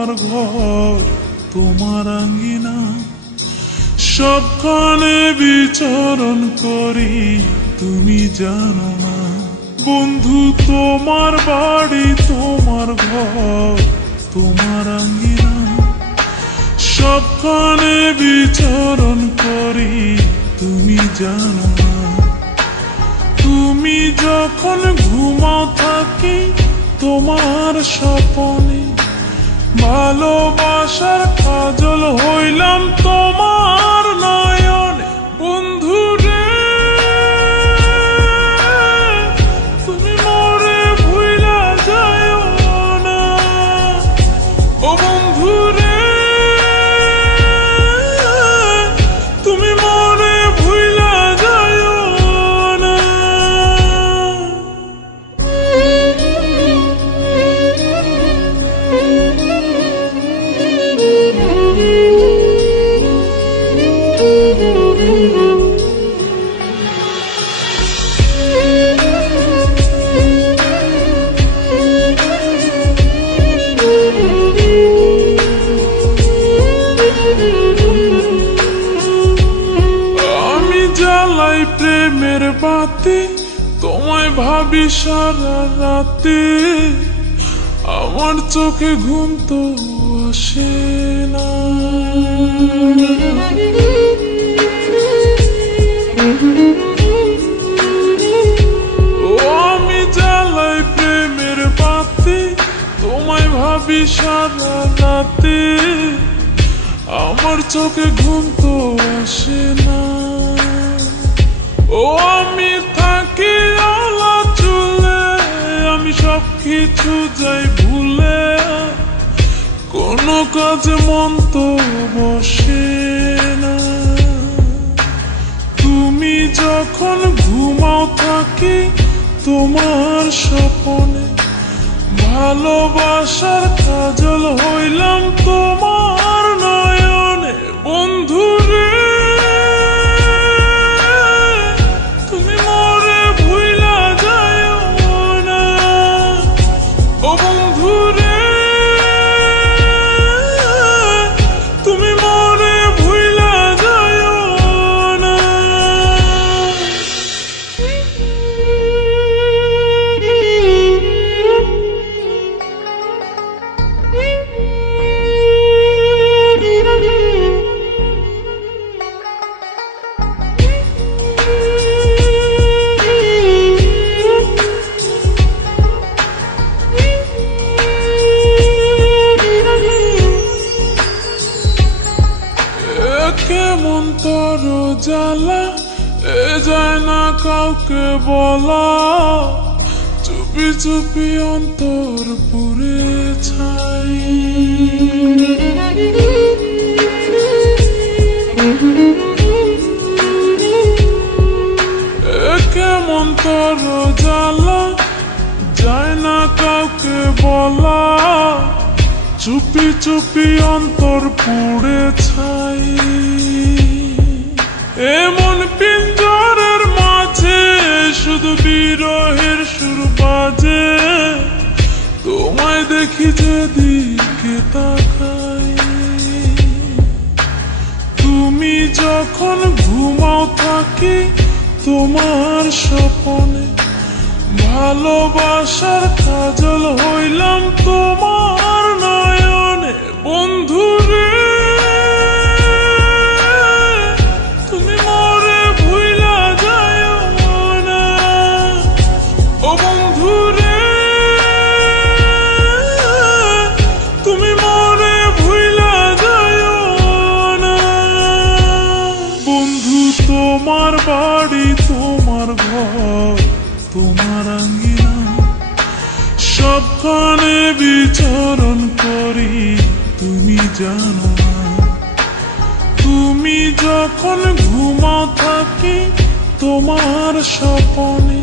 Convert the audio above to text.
তোমার ঘর তোমার আঙ্গিনা, সবখানে বিচরণ করি তুমি জানো না। বন্ধু তোমার বাড়ি তোমার ঘর তোমার আঙ্গিনা, সবখানে বিচরণ করি তুমি জানো না। তুমি যখন ঘুমাও থাকি তোমার স্বপনে, ভালোবাসার কাজল হইলাম তোমার নয়নে। বন্ধু রে তুমি মোরে ভুইলা যাও না, ও বন্ধু রে তুমি মোরে ভুইলা যাও না। আমি জ্বালাই প্রেমের বাতি, তোমায় ভাবি সারা রাতে, আমার চোখে ঘুম তো আসে না। ও আমি জ্বালাই প্রেমের বাতি, তোমায় ভাবি সারা রাতে, আমার চোখে ঘুম তো আসে না। ও আমি থাকি আলা চুলে, আমি সব কিছু যাই ভুলে, কোনো কাজে মন তো বসে না। তুমি যখন ঘুমাও থাকি তোমার স্বপনে, ভালোবাসার কাজল হইলাম তোমার নয়নে। বন্ধু রে তুমি মোরে ভুইলা যাও না, ও বন্ধু রে তুমি মোরে ভুইলা যাও না। কেমন তোর জ্বালা এ যায় না কাউকে বলা, চুপি চুপি অন্তর পুড়ে ছাই। কেমন তোর জ্বালা যায় না কাউকে বলা, চুপি চুপি অন্তর পুড়ে ছাই। এমন পিঞ্জরের মাঝে শুধু বিরহের সুর বাজে, তোমায় দেখি যেদিকে তাকাই। তুমি যখন ঘুমাও থাকি তোমার স্বপনে, ভালোবাসার কাজল হইলাম তোমার নয়নে। বন্ধু রে তুমি মোরে ভুইলা যাও না, ও বন্ধু রে তুমি মোরে ভুইলা যাও না। বন্ধু তোমার বাড়ি তোমার ঘর তোমার আঙ্গিনা, সবখানে বিচরণ করি তুমি জানো না। তুমি যখন ঘুমাও থাকি তোমার স্বপনে,